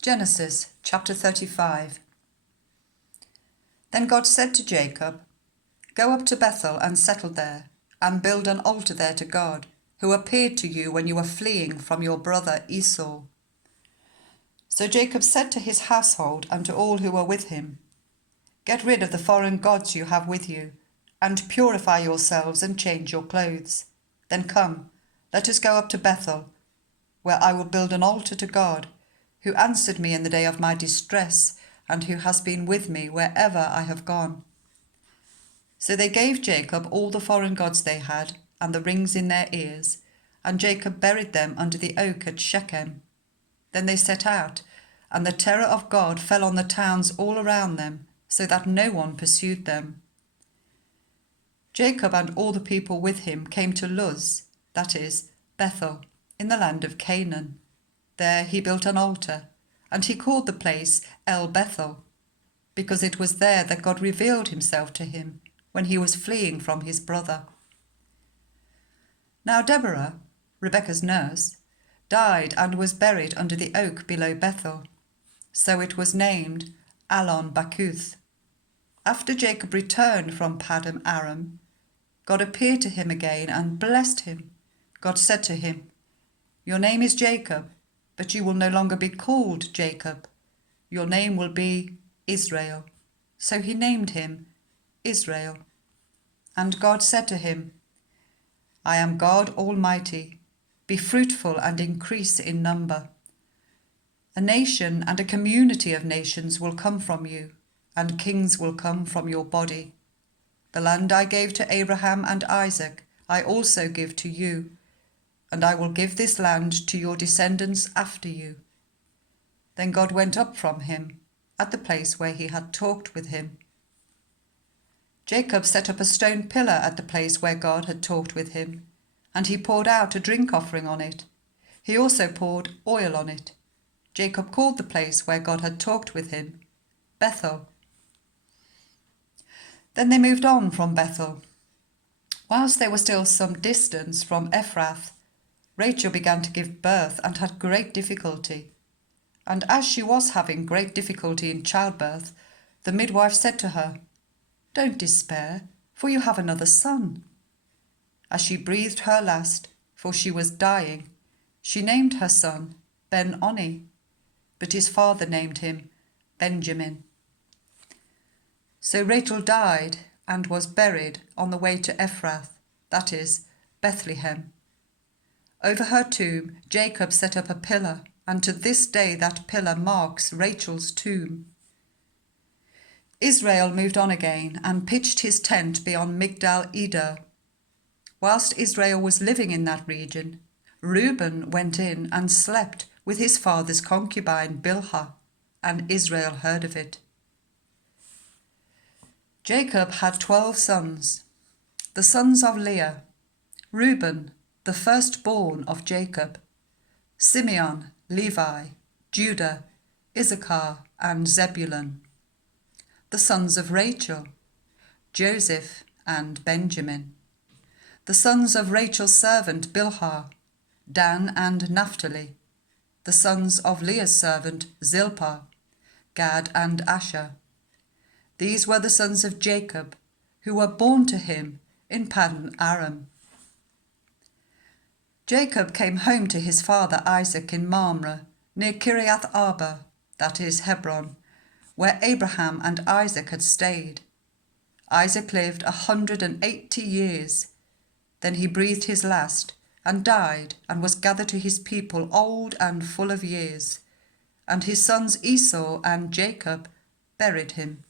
Genesis chapter 35. Then God said to Jacob, "Go up to Bethel and settle there, and build an altar there to God, who appeared to you when you were fleeing from your brother Esau." So Jacob said to his household and to all who were with him, "Get rid of the foreign gods you have with you, and purify yourselves and change your clothes. Then come, let us go up to Bethel, where I will build an altar to God, who answered me in the day of my distress, and who has been with me wherever I have gone." So they gave Jacob all the foreign gods they had, and the rings in their ears, and Jacob buried them under the oak at Shechem. Then they set out, and the terror of God fell on the towns all around them, so that no one pursued them. Jacob and all the people with him came to Luz, that is, Bethel, in the land of Canaan. There he built an altar, and he called the place El Bethel, because it was there that God revealed himself to him when he was fleeing from his brother. Now Deborah, Rebekah's nurse, died and was buried under the oak below Bethel. So it was named Allon Bacuth. After Jacob returned from Paddan Aram, God appeared to him again and blessed him. God said to him, "Your name is Jacob, but you will no longer be called Jacob. Your name will be Israel." So he named him Israel. And God said to him, "I am God Almighty. Be fruitful and increase in number. A nation and a community of nations will come from you, and kings will come from your body. The land I gave to Abraham and Isaac I also give to you, and I will give this land to your descendants after you." Then God went up from him at the place where he had talked with him. Jacob set up a stone pillar at the place where God had talked with him, and he poured out a drink offering on it. He also poured oil on it. Jacob called the place where God had talked with him Bethel. Then they moved on from Bethel. Whilst they were still some distance from Ephrath, Rachel began to give birth and had great difficulty. And as she was having great difficulty in childbirth, the midwife said to her, "Don't despair, for you have another son." As she breathed her last, for she was dying, she named her son Ben-Oni, but his father named him Benjamin. So Rachel died and was buried on the way to Ephrath, that is, Bethlehem. Over her tomb Jacob set up a pillar, and to this day that pillar marks Rachel's tomb. Israel moved on again and pitched his tent beyond Migdal Eder. Whilst Israel was living in that region, Reuben went in and slept with his father's concubine Bilhah, and Israel heard of it. Jacob had 12 sons. The sons of Leah: Reuben, the firstborn of Jacob; Simeon, Levi, Judah, Issachar, and Zebulun. The sons of Rachel: Joseph and Benjamin. The sons of Rachel's servant Bilhah: Dan and Naphtali. The sons of Leah's servant Zilpah: Gad and Asher. These were the sons of Jacob, who were born to him in Paddan Aram. Jacob came home to his father Isaac in Mamre, near Kiriath Arba, that is Hebron, where Abraham and Isaac had stayed. Isaac lived 180 years. Then he breathed his last and died, and was gathered to his people old and full of years. And his sons Esau and Jacob buried him.